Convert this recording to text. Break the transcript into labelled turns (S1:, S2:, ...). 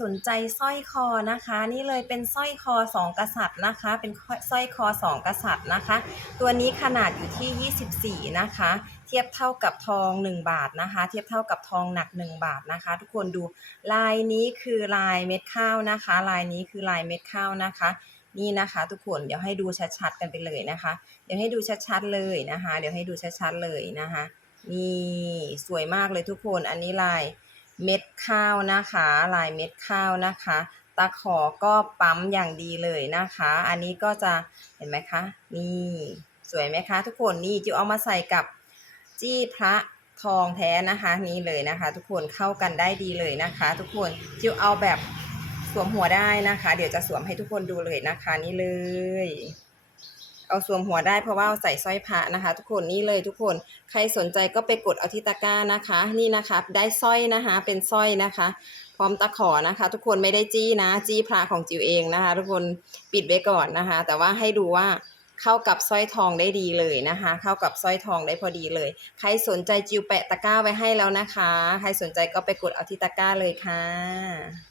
S1: สนใจสร้อยคอนะคะ นี่เลยเป็นสร้อยคอสองกษัตริย์นะคะ เป็นสร้อยคอสองกษัตริย์นะคะ ตัวนี้ขนาดอยู่ที่ 24 นะคะ เทียบเท่ากับทอง 1 บาทนะคะ เทียบเท่ากับทองหนัก 1 บาทนะคะ ทุกคนดูลายนี้คือลายเม็ดข้าวนะคะ ลายนี้คือลายเม็ดข้าวนะคะนี่นะคะทุกคนเดี๋ยวให้ดูชัดๆกันไปเลยนะคะ เดี๋ยวให้ดูชัดๆเลยนะคะ เดี๋ยวให้ดูชัดๆเลยนะคะ นี่สวยมากเลยทุกคนอันนี้ลาย เม็ดข้าวนะคะ ลายเม็ดข้าวนะคะตาขอก็ปั๊มอย่างดีเลยนะคะ อันนี้ก็จะเห็นไหมคะนี่สวยไหมคะ ทุกคนนี่จิวเอามาใส่กับจี้พระทองแท้นะคะนี่เลยนะคะ ทุกคนเข้ากันได้ดีเลยนะคะ ทุกคนจิวเอาแบบสวมหัวได้นะคะ เดี๋ยวจะสวมให้ทุกคนดูเลยนะคะนี่เลย เอาสวมหัวได้เพราะว่าใส่สร้อยพระนะคะ ทุกคนนี่เลยทุกคนใครสนใจก็ไปกดเอาที่ตะกร้านะคะ นี่นะคะได้สร้อยนะคะเป็นสร้อยนะคะ พร้อมตะขอนะคะ ทุกคนไม่ได้จี้นะ จี้พระของจิวเองนะคะ ทุกคนปิดไว้ก่อนนะคะ แต่ว่าให้ดูว่าเข้ากับสร้อยทองได้ดีเลยนะคะ เข้ากับสร้อยทองได้พอดีเลย ใครสนใจจิวแปะตะกร้าไว้ให้แล้วนะคะ ใครสนใจก็ไปกดเอาที่ตะกร้าเลยค่ะ